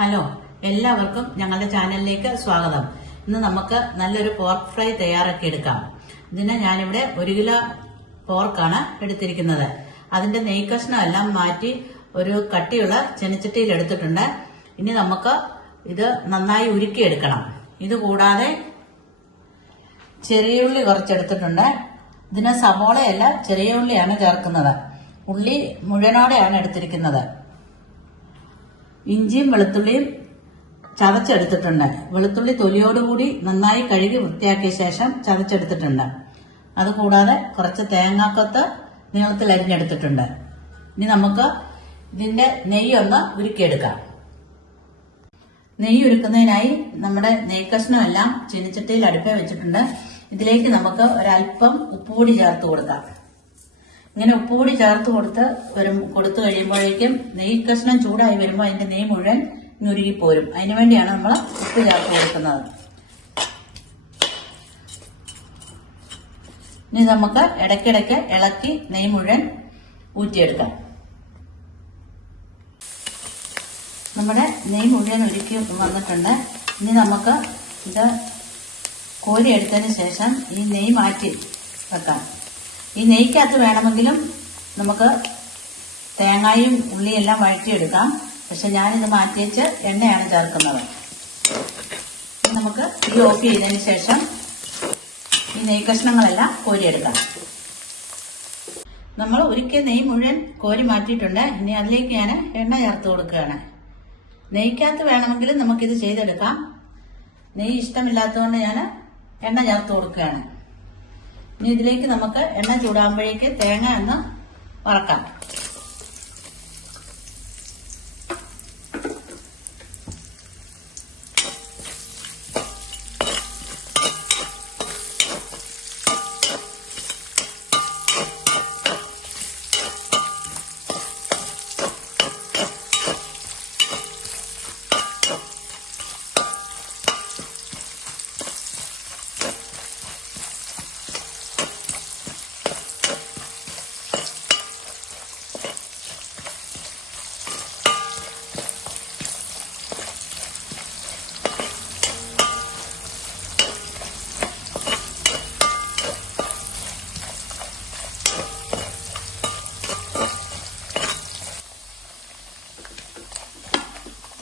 Hello, എല്ലാവർക്കും ഞങ്ങളുടെ ചാനലിലേക്ക് സ്വാഗതം. ഇന്ന് നമുക്ക് നല്ലൊരു പോർക്ക് ഫ്രൈ തയ്യാറാക്കി എടുക്കാം. ഇതിന് ഞാനിവിടെ 1 കിലോ പോർക്കാണ് എടുത്തിരിക്കുന്നത്. അതിന്റെ നെയ് കഷ്ണം എല്ലാം മാറ്റി ഒരു കട്ടിയുള്ള ചെനച്ചട്ടിയിൽ എടുത്തിട്ടുണ്ട്. ഇനി നമുക്ക് ഇത് നന്നായി ഉരുക്കിയെടുക്കണം. ഇത് കൂടാതെ ചെറിയ ഉള്ളി കുറച്ചെടുത്തിട്ടുണ്ട്. ഇതിന് സവോളയല്ല, ചെറിയ ഉള്ളിയാണ് ചേർക്കുന്നത്. ഉള്ളി മുഴുവനോടെയാണ് എടുത്തിരിക്കുന്നത്. ഇഞ്ചിയും വെളുത്തുള്ളിയും ചതച്ചെടുത്തിട്ടുണ്ട്. വെളുത്തുള്ളി തൊലിയോടുകൂടി നന്നായി കഴുകി വൃത്തിയാക്കിയ ശേഷം ചതച്ചെടുത്തിട്ടുണ്ട്. അതുകൂടാതെ കുറച്ച് തേങ്ങാക്കൊത്ത് നീളത്തിൽ അരിഞ്ഞെടുത്തിട്ടുണ്ട്. ഇനി നമുക്ക് ഇതിന്റെ നെയ്യൊന്ന് ഉരുക്കിയെടുക്കാം. നെയ്യ് ഉരുക്കുന്നതിനായി നമ്മുടെ നെയ്ക്കഷ്ണം എല്ലാം ചീനിച്ചട്ടിയിൽ അടുപ്പേ വെച്ചിട്ടുണ്ട്. ഇതിലേക്ക് നമുക്ക് ഒരല്പം ഉപ്പുപൊടി ചേർത്ത് കൊടുക്കാം. ഇങ്ങനെ ഉപ്പുപൊടി ചേർത്ത് കൊടുത്തു കഴിയുമ്പോഴേക്കും നെയ്യ് കഷ്ണം ചൂടായി വരുമ്പോൾ അതിന്റെ നെയ്യ് മുഴുവൻ ഞുരുകിപ്പോരും. അതിനുവേണ്ടിയാണ് നമ്മൾ ഉപ്പ് ചേർത്ത് കൊടുക്കുന്നത്. ഇനി നമുക്ക് ഇടയ്ക്കിടയ്ക്ക് ഇളക്കി നെയ്യ് മുഴുവൻ ഊറ്റിയെടുക്കാം. നമ്മുടെ നെയ്യ് മുഴുവൻ ഉരുക്കി വന്നിട്ടുണ്ട്. ഇനി നമുക്ക് ഇത് കോരിയെടുത്തതിന് ശേഷം ഈ നെയ്യ് മാറ്റി വെക്കാം. ഈ നെയ്ക്കകത്ത് വേണമെങ്കിലും നമുക്ക് തേങ്ങയും ഉള്ളിയെല്ലാം വഴറ്റിയെടുക്കാം. പക്ഷെ ഞാനിത് മാറ്റിവെച്ച് എണ്ണയാണ് ചേർക്കുന്നത്. നമുക്ക് തീ ഓഫ് ചെയ്തതിന് ശേഷം ഈ നെയ്യ് കഷ്ണങ്ങളെല്ലാം കോരിയെടുക്കാം. നമ്മൾ ഒരിക്കൽ നെയ്യ് മുഴുവൻ കോരി മാറ്റിയിട്ടുണ്ട്. ഇനി അതിലേക്ക് ഞാൻ എണ്ണ ചേർത്ത് കൊടുക്കുകയാണ്. നെയ്ക്കകത്ത് വേണമെങ്കിലും നമുക്കിത് ചെയ്തെടുക്കാം. നെയ്യ് ഇഷ്ടമില്ലാത്തതുകൊണ്ട് ഞാൻ എണ്ണ ചേർത്ത് കൊടുക്കുകയാണ്. ഇനി ഇതിലേക്ക് നമുക്ക് എണ്ണ ചൂടാകുമ്പോഴേക്ക് തേങ്ങ ഒന്ന് വറക്കാം.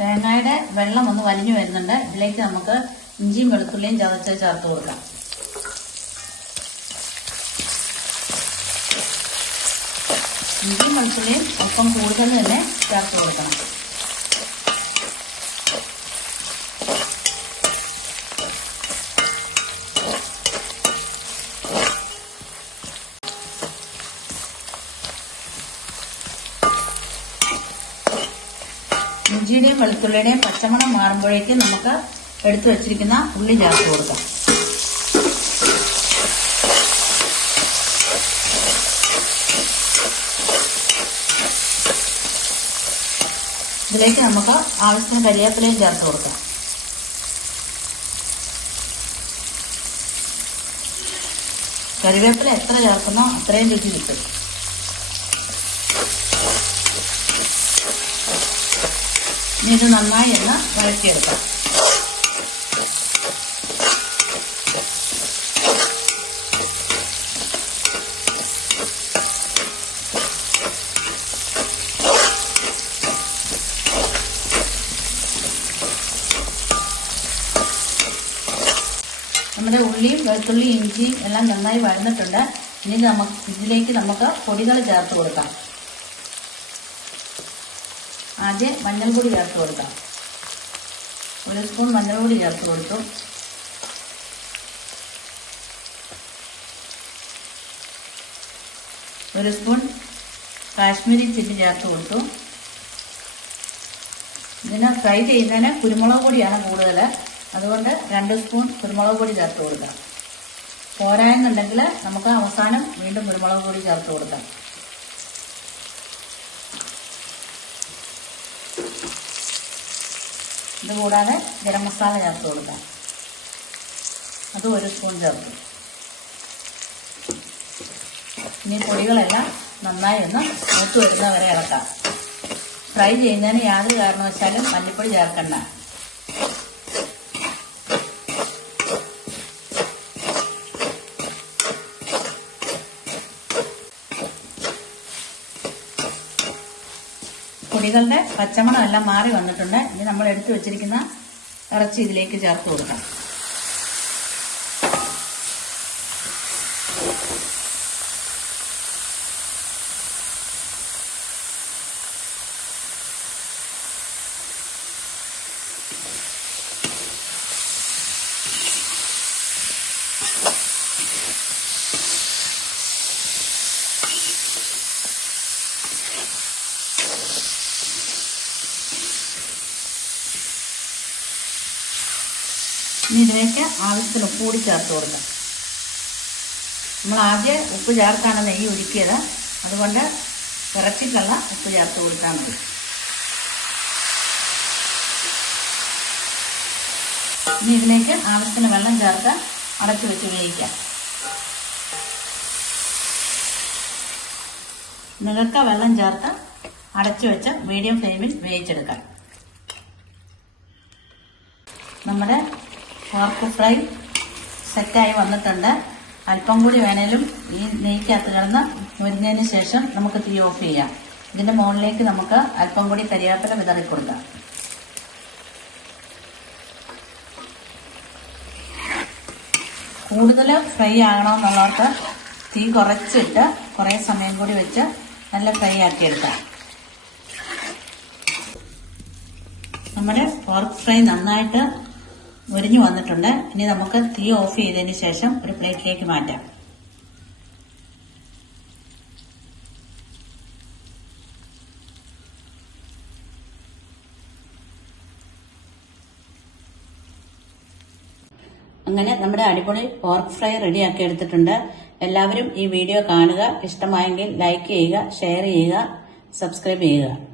തേങ്ങയുടെ വെള്ളം ഒന്ന് വലിഞ്ഞു വരുന്നുണ്ട്. ഇതിലേക്ക് നമുക്ക് ഇഞ്ചിയും വെളുത്തുള്ളിയും ചതച്ച് ചേർത്ത് കൊടുക്കാം. ഇഞ്ചിയും വെളുത്തുള്ളിയും ഒപ്പം കൂടുതൽ തന്നെ ചേർത്ത് കൊടുക്കണം. ഇഞ്ചിയുടെയും വെളുത്തുള്ളിയുടെയും പച്ചമണം മാറുമ്പോഴേക്കും നമുക്ക് എടുത്തു വെച്ചിരിക്കുന്ന ഉള്ളി ചേർത്ത് കൊടുക്കാം. ഇതിലേക്ക് നമുക്ക് ആവശ്യത്തിന് കരിവേപ്പിലയും ചേർത്ത് കൊടുക്കാം. കരിവേപ്പില എത്ര ചേർക്കുന്നോ അത്രയും രുചി കിട്ടും. ഇനി ഇത് നന്നായി ഒന്ന് വഴറ്റിയെടുക്കാം. നമ്മുടെ ഉള്ളിയും വെളുത്തുള്ളിയും ഇഞ്ചിയും എല്ലാം നന്നായി വഴന്നിട്ടുണ്ട്. ഇനി ഇതിലേക്ക് നമുക്ക് പൊടികൾ ചേർത്ത് കൊടുക്കാം. ആദ്യം മഞ്ഞൾപ്പൊടി ചേർത്ത് കൊടുക്കാം. 1 സ്പൂൺ മഞ്ഞൾപ്പൊടി ചേർത്ത് കൊടുത്തു. ഒരു സ്പൂൺ കാശ്മീരി ചില്ലി ചേർത്ത് കൊടുത്തു. ഇതിന് ഫ്രൈ ചെയ്യുന്നതിന് കുരുമുളക് പൊടിയാണ് കൂടുതൽ. അതുകൊണ്ട് 2 സ്പൂൺ കുരുമുളക് പൊടി ചേർത്ത് കൊടുക്കാം. പോരായെന്നുണ്ടെങ്കിൽ നമുക്ക് അവസാനം വീണ്ടും കുരുമുളക് പൊടി ചേർത്ത് കൊടുക്കാം. ഇതുകൂടാതെ ഗരം മസാല ചേർത്ത് കൊടുക്കാം. അത് 1 സ്പൂൺ ചേർക്കും. ഇനി പൊടികളെല്ലാം നന്നായി ഒന്ന് മൂത്ത് വരുന്നവരെ ഇളക്കാം. ഫ്രൈ ചെയ്യുന്നതിന് യാതൊരു കാരണവശാലും മല്ലിപ്പൊടി ചേർക്കണ്ട. പൊടികളുടെ പച്ചമണം എല്ലാം മാറി വന്നിട്ടുണ്ട്. ഇനി നമ്മൾ എടുത്തു വെച്ചിരിക്കുന്ന ഇറച്ചി ഇതിലേക്ക് ചേർത്ത് കൊടുക്കണം. ഇനി ഇതിലേക്ക് ആവശ്യത്തിന് ഉപ്പ് കൂടി ചേർത്ത് കൊടുക്കാം. നമ്മൾ ആദ്യം ഉപ്പ് ചേർത്താണ് നെയ്യ് ഒരുക്കിയത്, അതുകൊണ്ട് ഇറച്ചിക്കുള്ള ഉപ്പ് ചേർത്ത് കൊടുത്താൽ മതി. ഇനി ഇതിലേക്ക് ആവശ്യത്തിന് വെള്ളം ചേർത്ത് അടച്ചു വെച്ച് വേവിക്കാം. നിങ്ങൾക്ക് വെള്ളം ചേർത്ത് അടച്ചു വെച്ച് മീഡിയം ഫ്ലെയിമിൽ വേവിച്ചെടുക്കാം. നമ്മുടെ പോർക്ക് ഫ്രൈ സെറ്റായി വന്നിട്ടുണ്ട്. അല്പം കൂടി വേണേലും ഈ നെയ്ക്കകത്ത് കിടന്ന് മുരിഞ്ഞതിന് ശേഷം നമുക്ക് തീ ഓഫ് ചെയ്യാം. ഇതിന്റെ മുകളിലേക്ക് നമുക്ക് അല്പം കൂടി കരിവേപ്പില വിതറി കൊടുക്കാം. കൂടുതൽ ഫ്രൈ ആകണമെന്നുള്ളവർക്ക് തീ കുറച്ചിട്ട് കുറേ സമയം കൂടി വെച്ച് നല്ല ഫ്രൈ ആക്കിയെടുക്കാം. നമ്മുടെ പോർക്ക് ഫ്രൈ നന്നായിട്ട് മുരിഞ്ഞു വന്നിട്ടുണ്ട്. ഇനി നമുക്ക് തീ ഓഫ് ചെയ്തതിന് ശേഷം ഒരു പ്ലേറ്റിലേക്ക് മാറ്റാം. അങ്ങനെ നമ്മുടെ അടിപൊളി പോർക്ക് ഫ്രൈ റെഡിയാക്കി എടുത്തിട്ടുണ്ട്. എല്ലാവരും ഈ വീഡിയോ കാണുക. ഇഷ്ടമായെങ്കിൽ ലൈക്ക് ചെയ്യുക, ഷെയർ ചെയ്യുക, സബ്സ്ക്രൈബ് ചെയ്യുക.